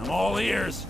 I'm all ears.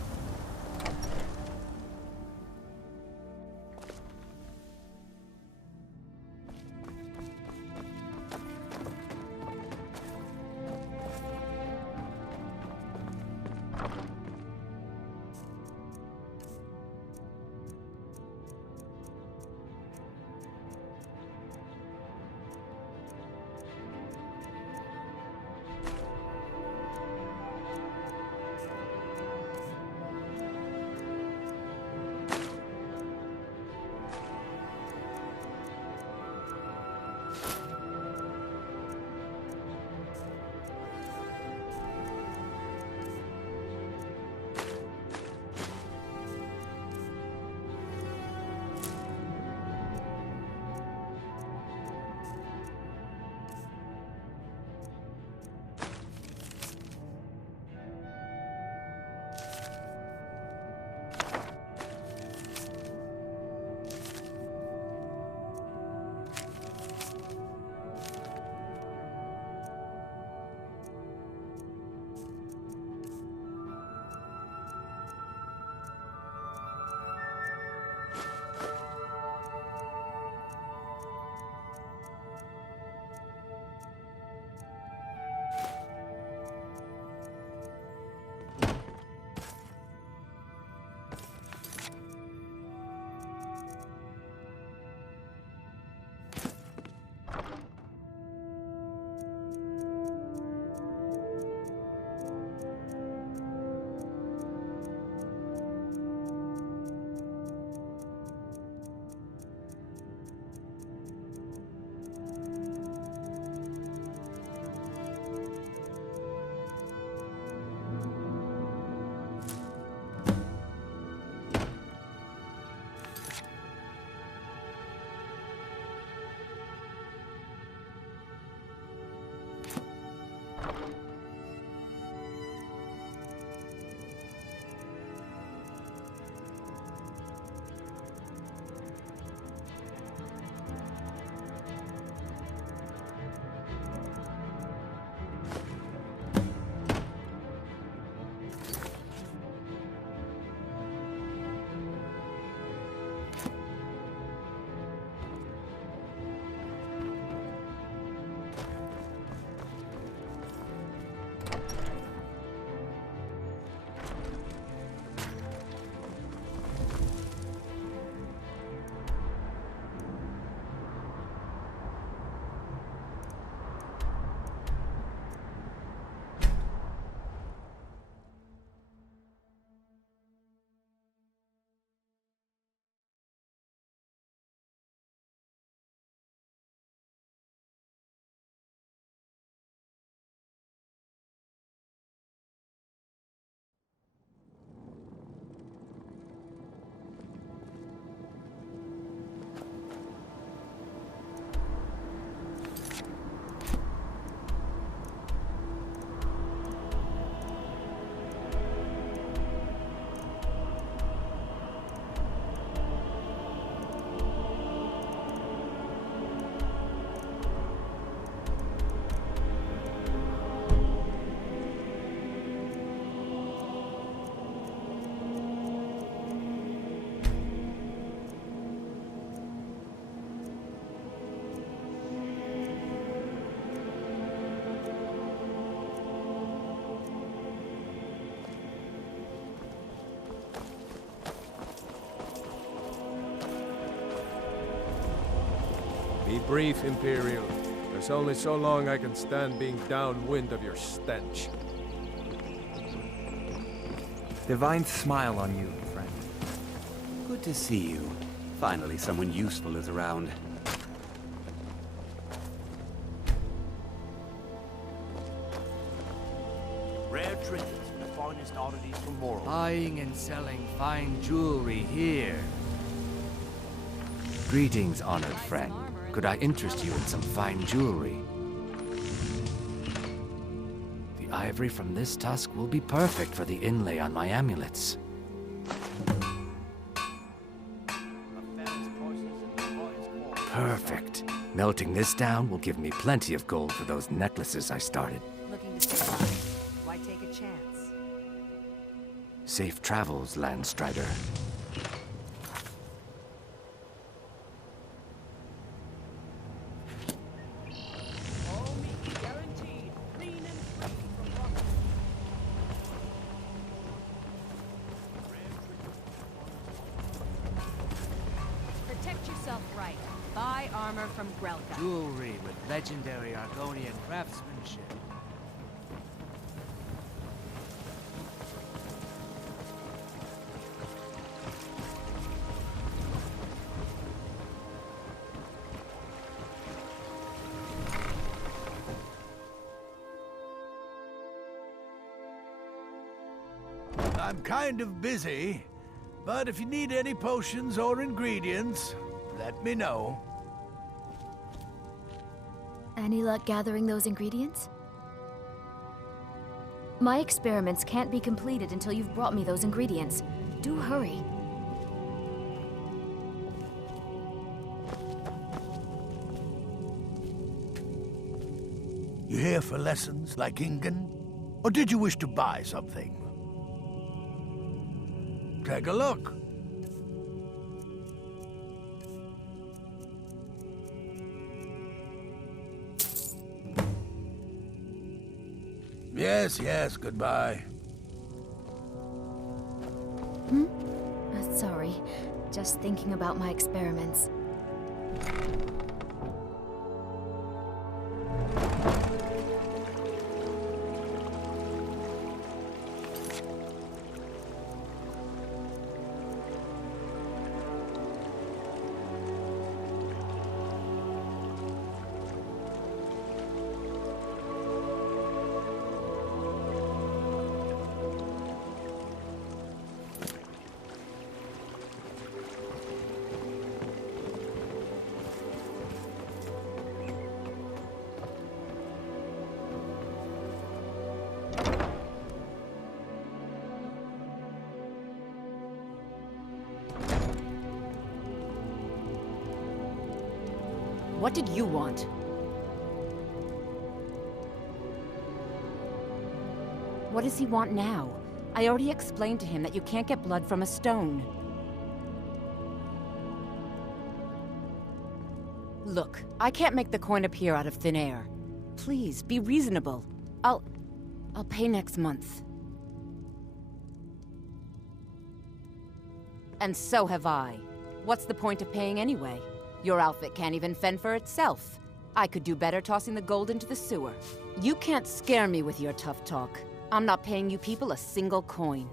Be brief, Imperial. There's only so long I can stand being downwind of your stench. Divine smile on you, friend. Good to see you. Finally, someone useful is around. Rare trinkets and the finest oddities from Morrow. Buying and selling fine jewelry here. Greetings, honored friend. Could I interest you in some fine jewelry? The ivory from this tusk will be perfect for the inlay on my amulets. Perfect. Melting this down will give me plenty of gold for those necklaces I started. Looking to stay alive. Why take a chance? Safe travels, Landstrider. Protect yourself right. Buy armor from Grelka. Jewelry with legendary Argonian craftsmanship. I'm kind of busy, but if you need any potions or ingredients, let me know. Any luck gathering those ingredients? My experiments can't be completed until you've brought me those ingredients. Do hurry. You here for lessons like Ingen? Or did you wish to buy something? Take a look. Yes, goodbye. Sorry. Just thinking about my experiments. What did you want? What does he want now? I already explained to him that you can't get blood from a stone. Look, I can't make the coin appear out of thin air. Please, be reasonable. I'll pay next month. And so have I. What's the point of paying anyway? Your outfit can't even fend for itself. I could do better tossing the gold into the sewer. You can't scare me with your tough talk. I'm not paying you people a single coin.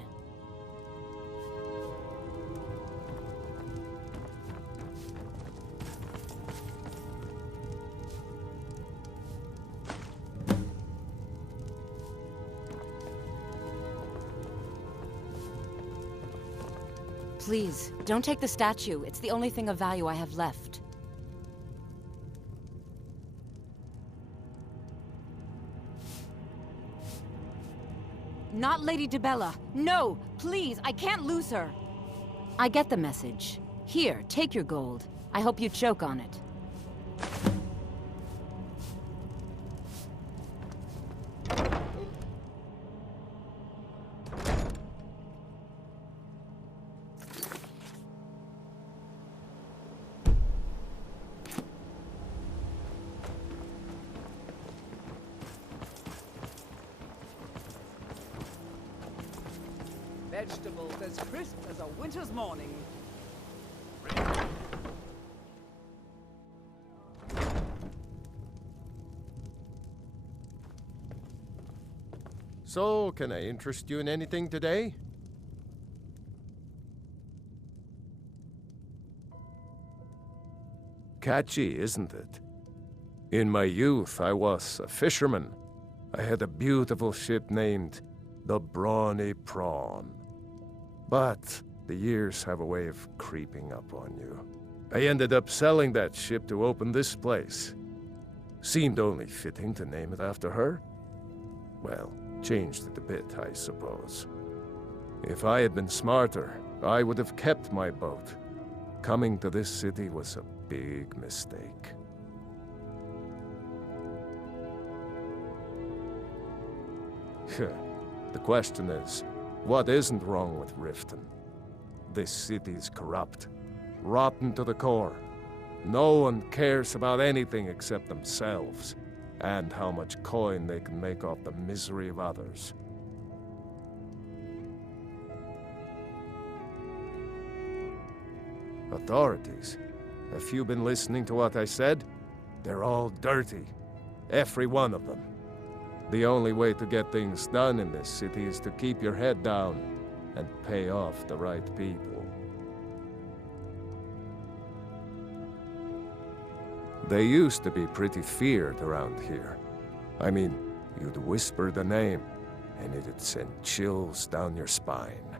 Please, don't take the statue. It's the only thing of value I have left. Not Lady Davilas. No! Please, I can't lose her! I get the message. Here, take your gold. I hope you choke on it. Vegetables as crisp as a winter's morning. So, can I interest you in anything today? Catchy, isn't it? In my youth, I was a fisherman. I had a beautiful ship named the Brawny Prawn. But the years have a way of creeping up on you. I ended up selling that ship to open this place. Seemed only fitting to name it after her. Well, changed it a bit, I suppose. If I had been smarter, I would have kept my boat. Coming to this city was a big mistake. The question is, What isn't wrong with Riften? This city's corrupt, rotten to the core. No one cares about anything except themselves, and how much coin they can make off the misery of others. Authorities? Have you been listening to what I said? They're all dirty. Every one of them. The only way to get things done in this city is to keep your head down and pay off the right people. They used to be pretty feared around here. I mean, you'd whisper the name, and it'd send chills down your spine.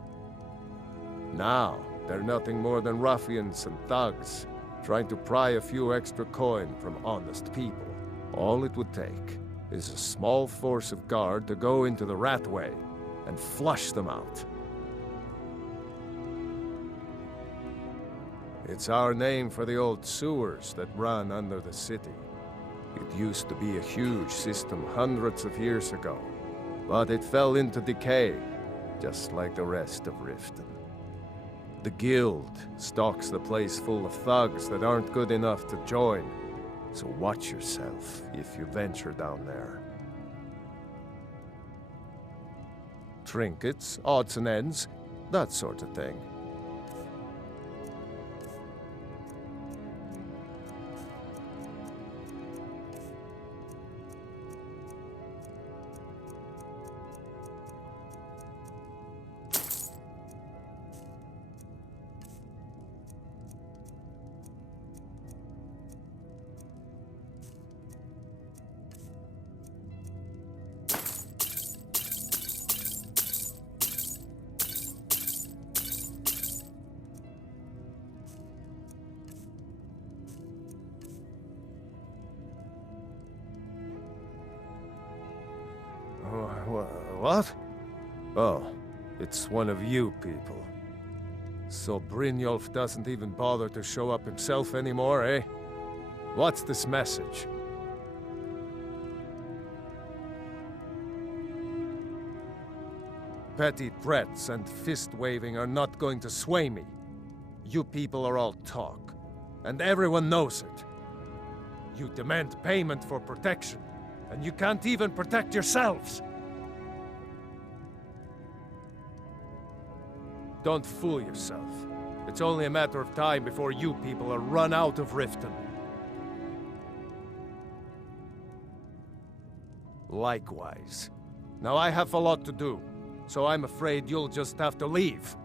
Now, they're nothing more than ruffians and thugs, trying to pry a few extra coin from honest people. All it would take is a small force of guard to go into the Ratway and flush them out. It's our name for the old sewers that run under the city. It used to be a huge system hundreds of years ago, but it fell into decay, just like the rest of Riften. The Guild stocks the place full of thugs that aren't good enough to join, so watch yourself if you venture down there. Trinkets, odds and ends, that sort of thing. What? Oh, it's one of you people. So Brynjolf doesn't even bother to show up himself anymore, eh? What's this message? Petty threats and fist-waving are not going to sway me. You people are all talk, and everyone knows it. You demand payment for protection, and you can't even protect yourselves. Don't fool yourself. It's only a matter of time before you people are run out of Riften. Likewise. Now I have a lot to do, so I'm afraid you'll just have to leave.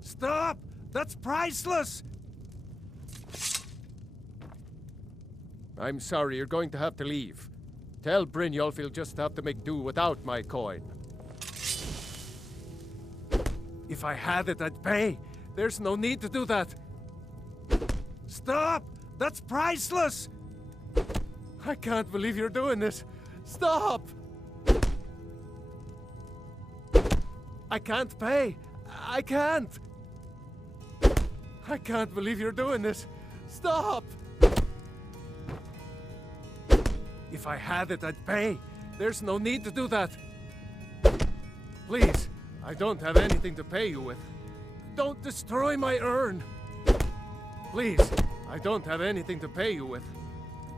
Stop! That's priceless! I'm sorry, you're going to have to leave. Tell Brynjolf he'll just have to make do without my coin. If I had it, I'd pay. There's no need to do that. Stop! That's priceless! I can't believe you're doing this. Stop! I can't pay. I can't. I can't believe you're doing this. Stop! If I had it, I'd pay. There's no need to do that. Please, I don't have anything to pay you with. Don't destroy my urn. Please, I don't have anything to pay you with.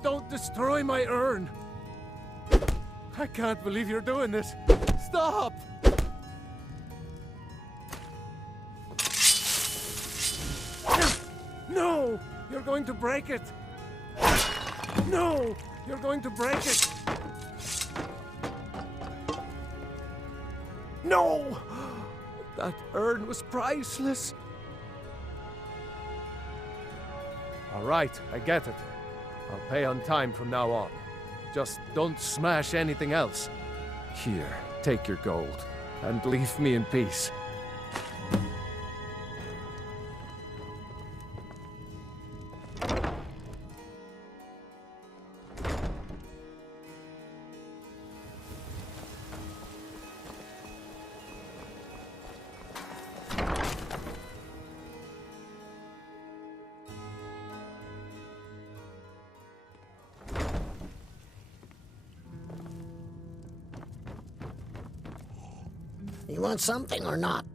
Don't destroy my urn. I can't believe you're doing this. Stop! No! You're going to break it! No! You're going to break it! No! That urn was priceless! All right, I get it. I'll pay on time from now on. Just don't smash anything else. Here, take your gold, and leave me in peace. You want something or not?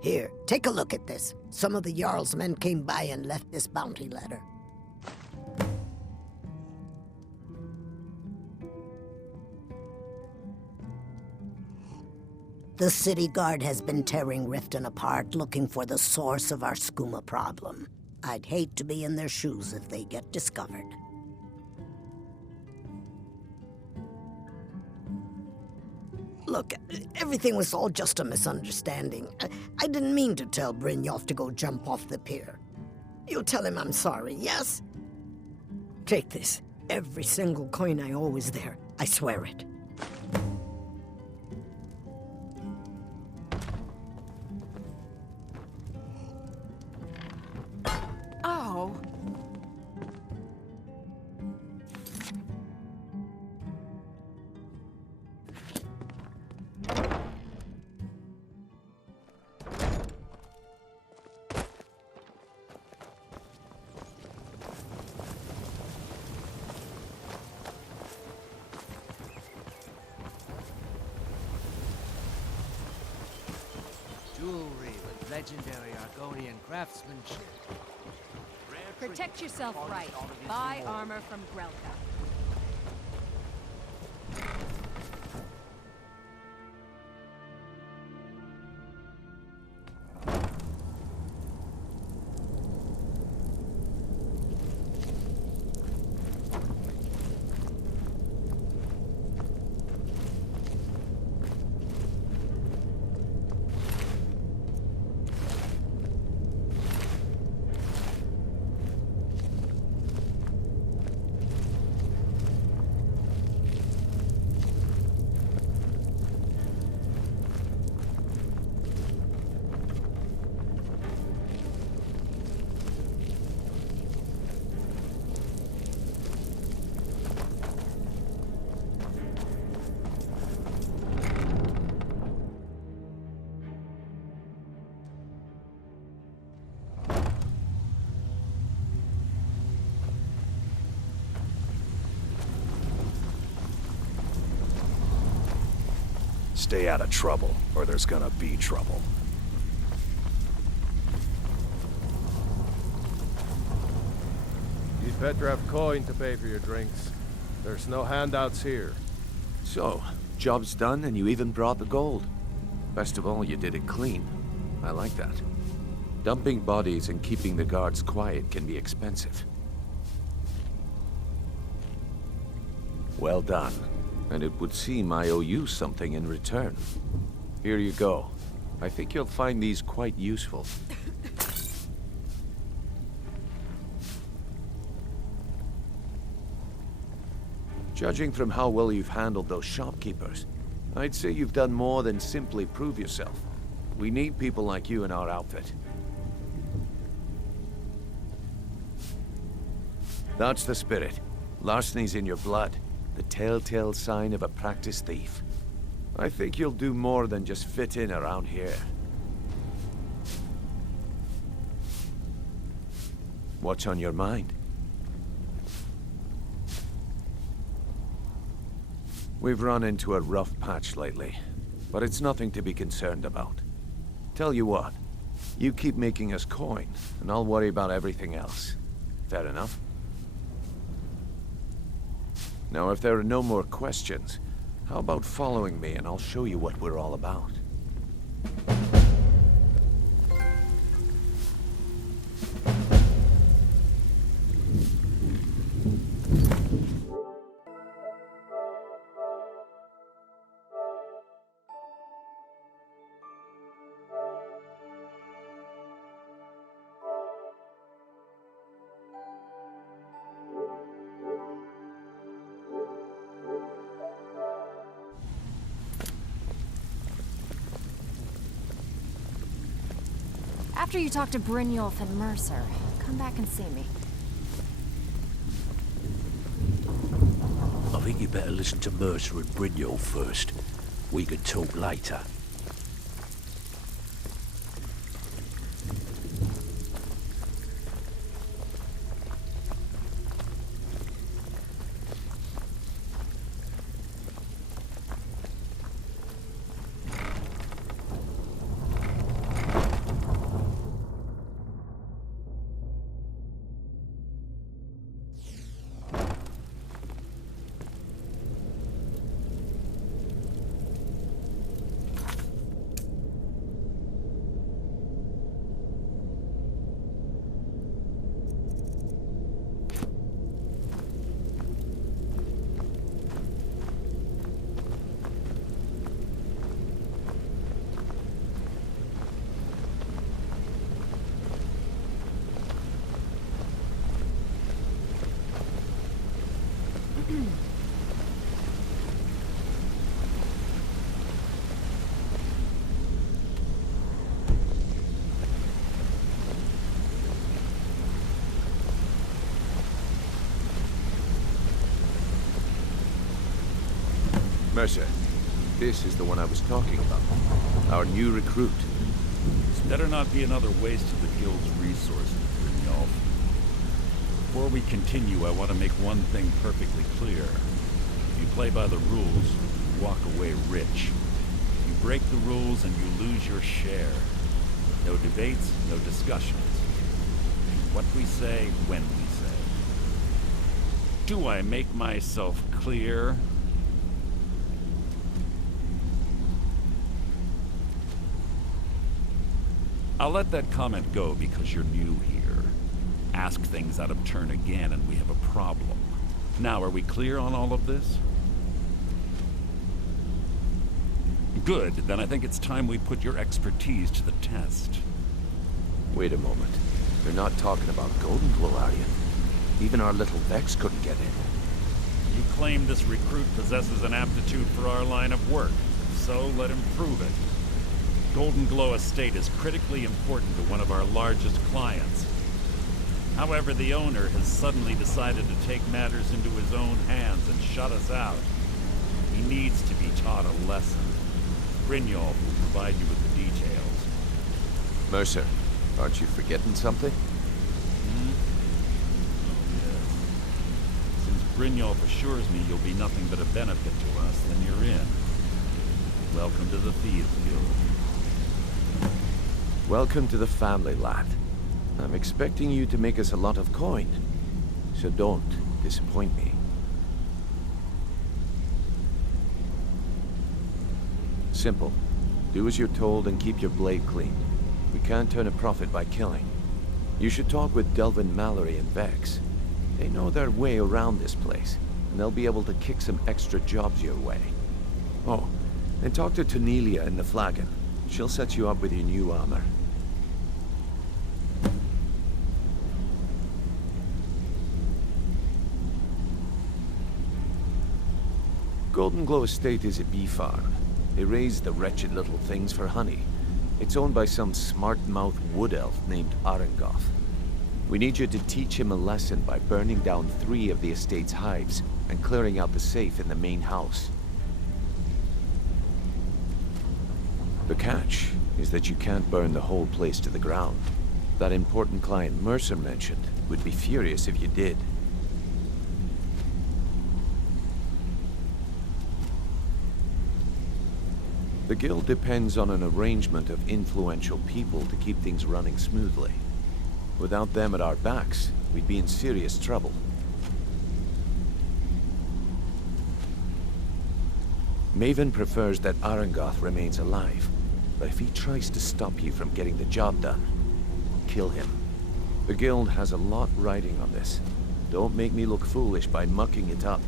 Here, take a look at this. Some of the Jarl's men came by and left this bounty letter. The city guard has been tearing Riften apart, looking for the source of our skooma problem. I'd hate to be in their shoes if they get discovered. Look, everything was all just a misunderstanding. I didn't mean to tell Brynjolf to go jump off the pier. You tell him I'm sorry, yes? Take this. Every single coin I owe is there. I swear it. Oh. Jewelry with legendary Argonian craftsmanship. Protect yourself right. Buy armor from Grelka. Stay out of trouble, or there's gonna be trouble. You'd better have coin to pay for your drinks. There's no handouts here. So, job's done and you even brought the gold. Best of all, you did it clean. I like that. Dumping bodies and keeping the guards quiet can be expensive. Well done. And it would seem I owe you something in return. Here you go. I think you'll find these quite useful. Judging from how well you've handled those shopkeepers, I'd say you've done more than simply prove yourself. We need people like you in our outfit. That's the spirit. Larceny's in your blood. The telltale sign of a practiced thief. I think you'll do more than just fit in around here. What's on your mind? We've run into a rough patch lately, but it's nothing to be concerned about. Tell you what, you keep making us coin, and I'll worry about everything else. Fair enough? Now, if there are no more questions, how about following me and I'll show you what we're all about? After you talk to Brynjolf and Mercer, come back and see me. I think you better listen to Mercer and Brynjolf first. We can talk later. Mercer, this is the one I was talking about. Our new recruit. This better not be another waste of the Guild's resources, Brynjolf. Before we continue, I want to make one thing perfectly clear. If you play by the rules, you walk away rich. You break the rules and you lose your share. No debates, no discussions. What we say, when we say. Do I make myself clear? I'll let that comment go because you're new here. Ask things out of turn again and we have a problem. Now, are we clear on all of this? Good, then I think it's time we put your expertise to the test. Wait a moment. You're not talking about Golden Glow, are you? Even our little Vex couldn't get in. You claim this recruit possesses an aptitude for our line of work, so let him prove it. Golden Glow Estate is critically important to one of our largest clients. However, the owner has suddenly decided to take matters into his own hands and shut us out. He needs to be taught a lesson. Brynjolf will provide you with the details. Mercer, aren't you forgetting something? Oh, yes. Since Brynjolf assures me you'll be nothing but a benefit to us, then you're in. Welcome to the Thieves Guild. Welcome to the family, lad. I'm expecting you to make us a lot of coin, so don't disappoint me. Simple. Do as you're told and keep your blade clean. We can't turn a profit by killing. You should talk with Delvin Mallory and Vex. They know their way around this place, and they'll be able to kick some extra jobs your way. Oh, and talk to Tanelia in the Flagon. She'll set you up with your new armor. Golden Glow Estate is a bee farm. They raise the wretched little things for honey. It's owned by some smart-mouthed wood elf named Arengoth. We need you to teach him a lesson by burning down 3 of the estate's hives and clearing out the safe in the main house. The catch is that you can't burn the whole place to the ground. That important client Mercer mentioned would be furious if you did. The guild depends on an arrangement of influential people to keep things running smoothly. Without them at our backs, we'd be in serious trouble. Maven prefers that Arengoth remains alive, but if he tries to stop you from getting the job done, kill him. The guild has a lot riding on this. Don't make me look foolish by mucking it up.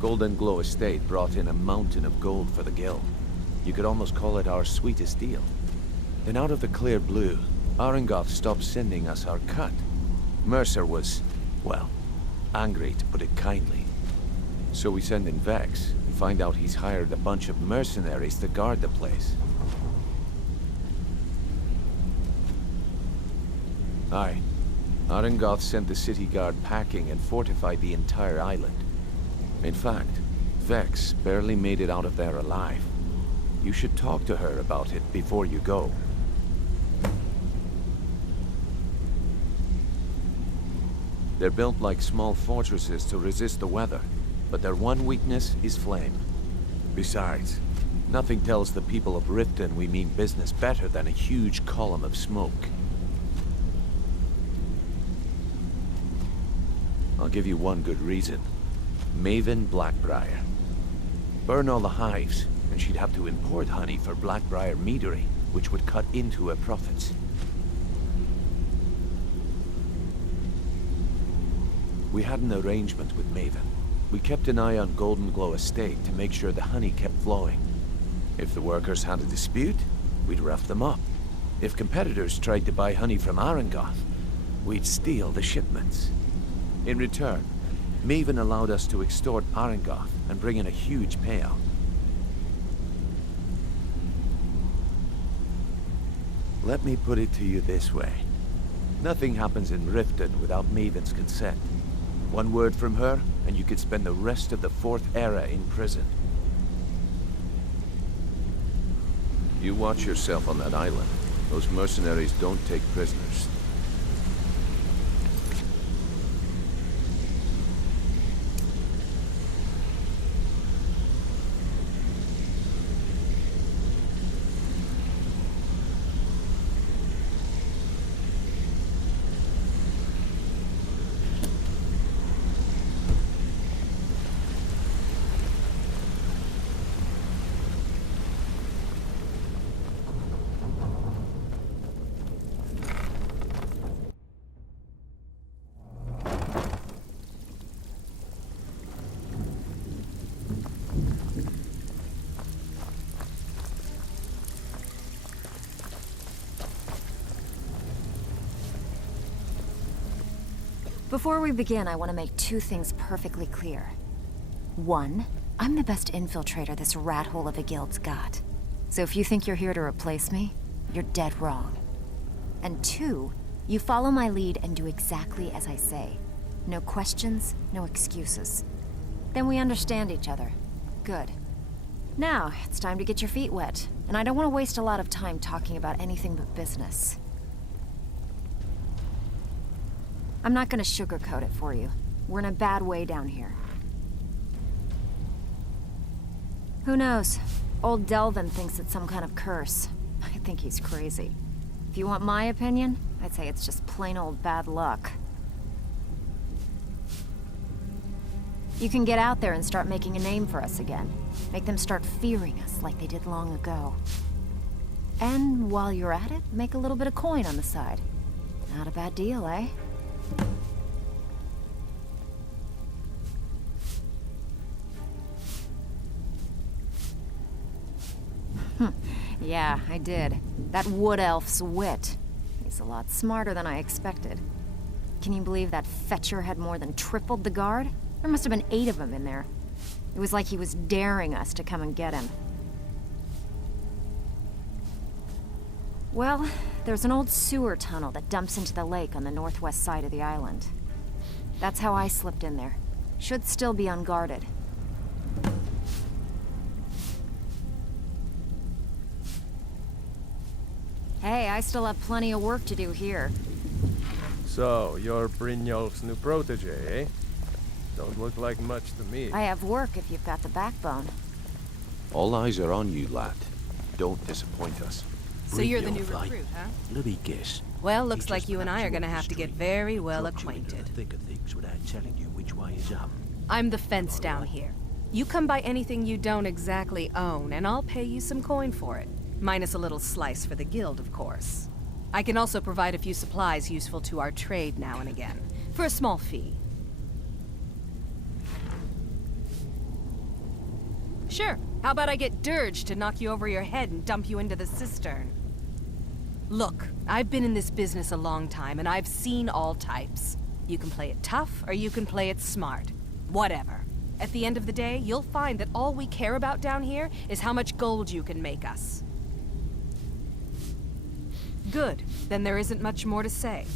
Golden Glow Estate brought in a mountain of gold for the guild. You could almost call it our sweetest deal. Then out of the clear blue, Arengoth stopped sending us our cut. Mercer was, well, angry to put it kindly. So we send in Vex and find out he's hired a bunch of mercenaries to guard the place. Aye. Arengoth sent the city guard packing and fortified the entire island. In fact, Vex barely made it out of there alive. You should talk to her about it before you go. They're built like small fortresses to resist the weather, but their one weakness is flame. Besides, nothing tells the people of Riften we mean business better than a huge column of smoke. I'll give you one good reason. Maven Blackbriar. Burn all the hives, and she'd have to import honey for Blackbriar meadery, which would cut into her profits. We had an arrangement with Maven. We kept an eye on Golden Glow Estate to make sure the honey kept flowing. If the workers had a dispute, we'd rough them up. If competitors tried to buy honey from Arengoth, we'd steal the shipments. In return, Maven allowed us to extort Arengoth and bring in a huge payout. Let me put it to you this way. Nothing happens in Riften without Maven's consent. One word from her, and you could spend the rest of the Fourth Era in prison. You watch yourself on that island. Those mercenaries don't take prisoners. Before we begin, I want to make two things perfectly clear. One, I'm the best infiltrator this rat hole of a guild's got. So if you think you're here to replace me, you're dead wrong. And two, you follow my lead and do exactly as I say. No questions, no excuses. Then we understand each other. Good. Now, it's time to get your feet wet. And I don't want to waste a lot of time talking about anything but business. I'm not gonna sugarcoat it for you. We're in a bad way down here. Who knows? Old Delvin thinks it's some kind of curse. I think he's crazy. If you want my opinion, I'd say it's just plain old bad luck. You can get out there and start making a name for us again. Make them start fearing us like they did long ago. And while you're at it, make a little bit of coin on the side. Not a bad deal, eh? Yeah, I did. That wood elf's wit. He's a lot smarter than I expected. Can you believe that fetcher had more than tripled the guard? There must have been 8 of them in there. It was like he was daring us to come and get him. Well, there's an old sewer tunnel that dumps into the lake on the northwest side of the island. That's how I slipped in there. Should still be unguarded. Hey, I still have plenty of work to do here. So, you're Brynjolf's new protege, eh? Don't look like much to me. I have work if you've got the backbone. All eyes are on you, lad. Don't disappoint us. So you're the new recruit, huh? Let me guess. Well, looks like you and I are gonna have to get very well acquainted. Think of things without telling you which way is up. I'm the fence down here. You come by anything you don't exactly own, and I'll pay you some coin for it. Minus a little slice for the guild, of course. I can also provide a few supplies useful to our trade now and again, for a small fee. Sure, how about I get Dirge to knock you over your head and dump you into the cistern? Look, I've been in this business a long time, and I've seen all types. You can play it tough, or you can play it smart. Whatever. At the end of the day, you'll find that all we care about down here is how much gold you can make us. Good, then there isn't much more to say.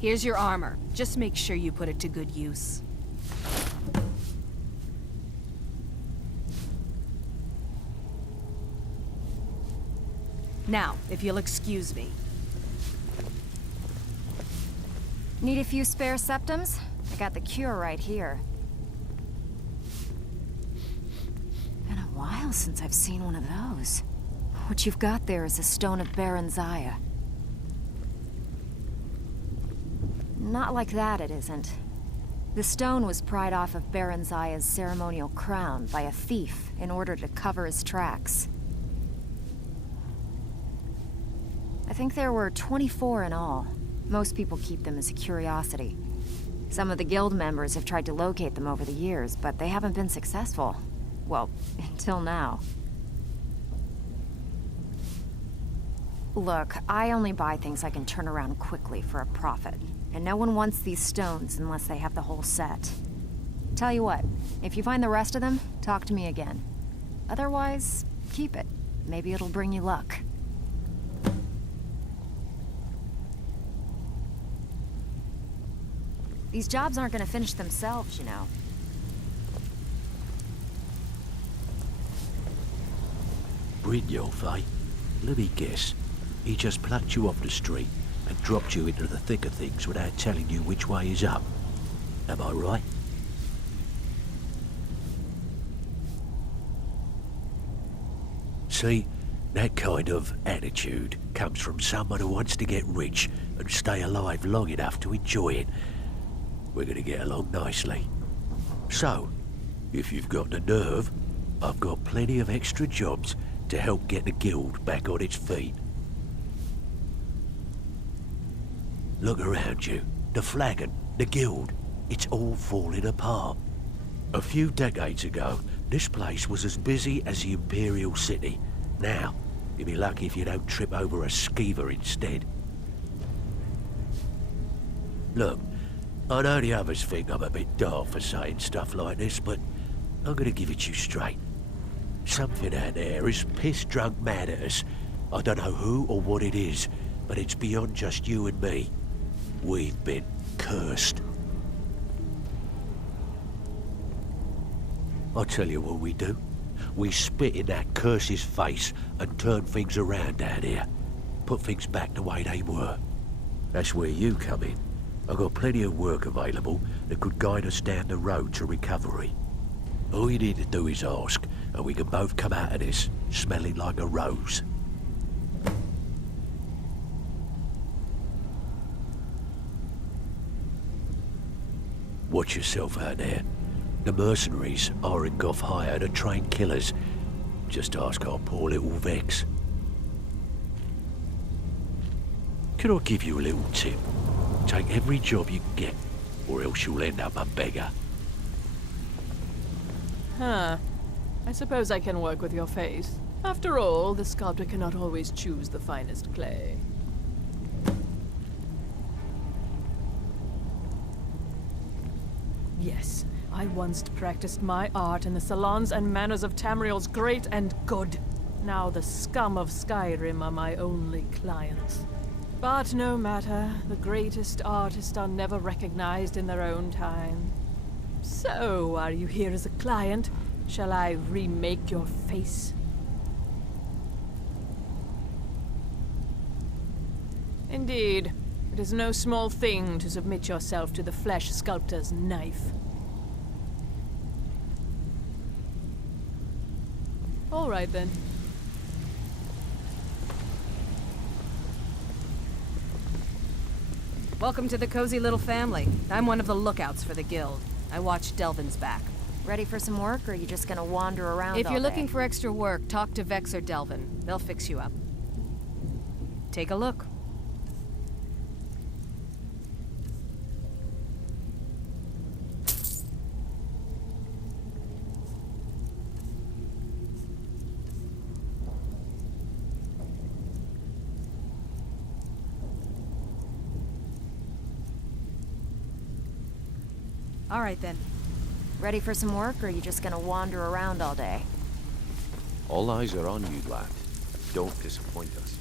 Here's your armor. Just make sure you put it to good use. Now, if you'll excuse me. Need a few spare septums? I got the cure right here. Been a while since I've seen one of those. What you've got there is a stone of Balimund. Not like that, it isn't. The stone was pried off of Balimund's ceremonial crown by a thief in order to cover his tracks. I think there were 24 in all. Most people keep them as a curiosity. Some of the guild members have tried to locate them over the years, but they haven't been successful. Well, until now. Look, I only buy things I can turn around quickly for a profit. And no one wants these stones unless they have the whole set. Tell you what, if you find the rest of them, talk to me again. Otherwise, keep it. Maybe it'll bring you luck. These jobs aren't gonna finish themselves, you know. Brynjolf, eh? Let me guess. He just plucked you off the street and dropped you into the thick of things without telling you which way is up. Am I right? See, that kind of attitude comes from someone who wants to get rich and stay alive long enough to enjoy it. We're gonna get along nicely. So, if you've got the nerve, I've got plenty of extra jobs to help get the guild back on its feet. Look around you. The flagon, the guild, it's all falling apart. A few decades ago, this place was as busy as the Imperial City. Now, you'll be lucky if you don't trip over a skeever instead. Look, I know the others think I'm a bit daft for saying stuff like this, but I'm gonna give it you straight. Something out there is piss-drunk mad at us. I don't know who or what it is, but it's beyond just you and me. We've been cursed. I'll tell you what we do. We spit in that curse's face and turn things around down here. Put things back the way they were. That's where you come in. I've got plenty of work available that could guide us down the road to recovery. All you need to do is ask, and we can both come out of this smelling like a rose. Watch yourself out there. The mercenaries aren't off hire to train killers. Just ask our poor little Vex. Can I give you a little tip? Take every job you can get, or else you'll end up a beggar. Huh. I suppose I can work with your face. After all, the sculptor cannot always choose the finest clay. Yes, I once practiced my art in the salons and manners of Tamriel's great and good. Now the scum of Skyrim are my only clients. But no matter, the greatest artists are never recognized in their own time. So, are you here as a client? Shall I remake your face? Indeed. It is no small thing to submit yourself to the flesh sculptor's knife. All right, then. Welcome to the cozy little family. I'm one of the lookouts for the guild. I watch Delvin's back. Ready for some work, or are you just gonna wander around If all you're day? looking for extra work, talk to Vex or Delvin. They'll fix you up. Take a look. All right, then. Ready for some work, or are you just gonna wander around all day? All eyes are on you, lad. Don't disappoint us.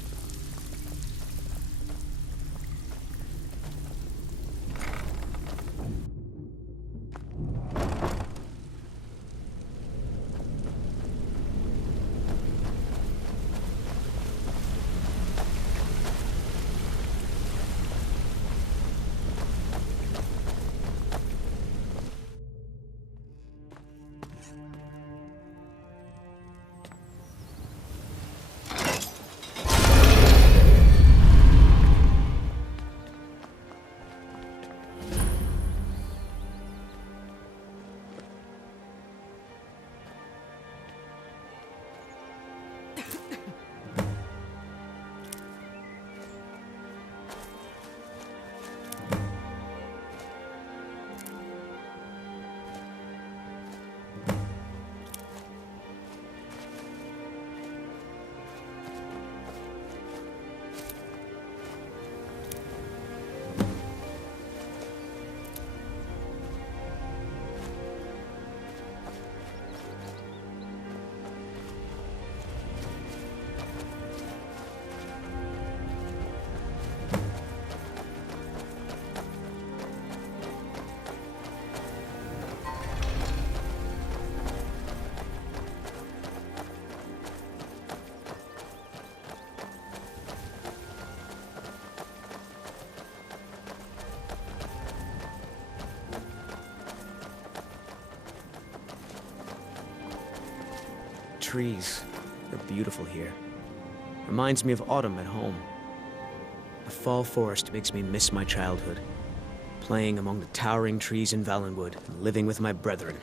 trees. They're beautiful here. Reminds me of autumn at home. The fall forest makes me miss my childhood. Playing among the towering trees in Valenwood and living with my brethren.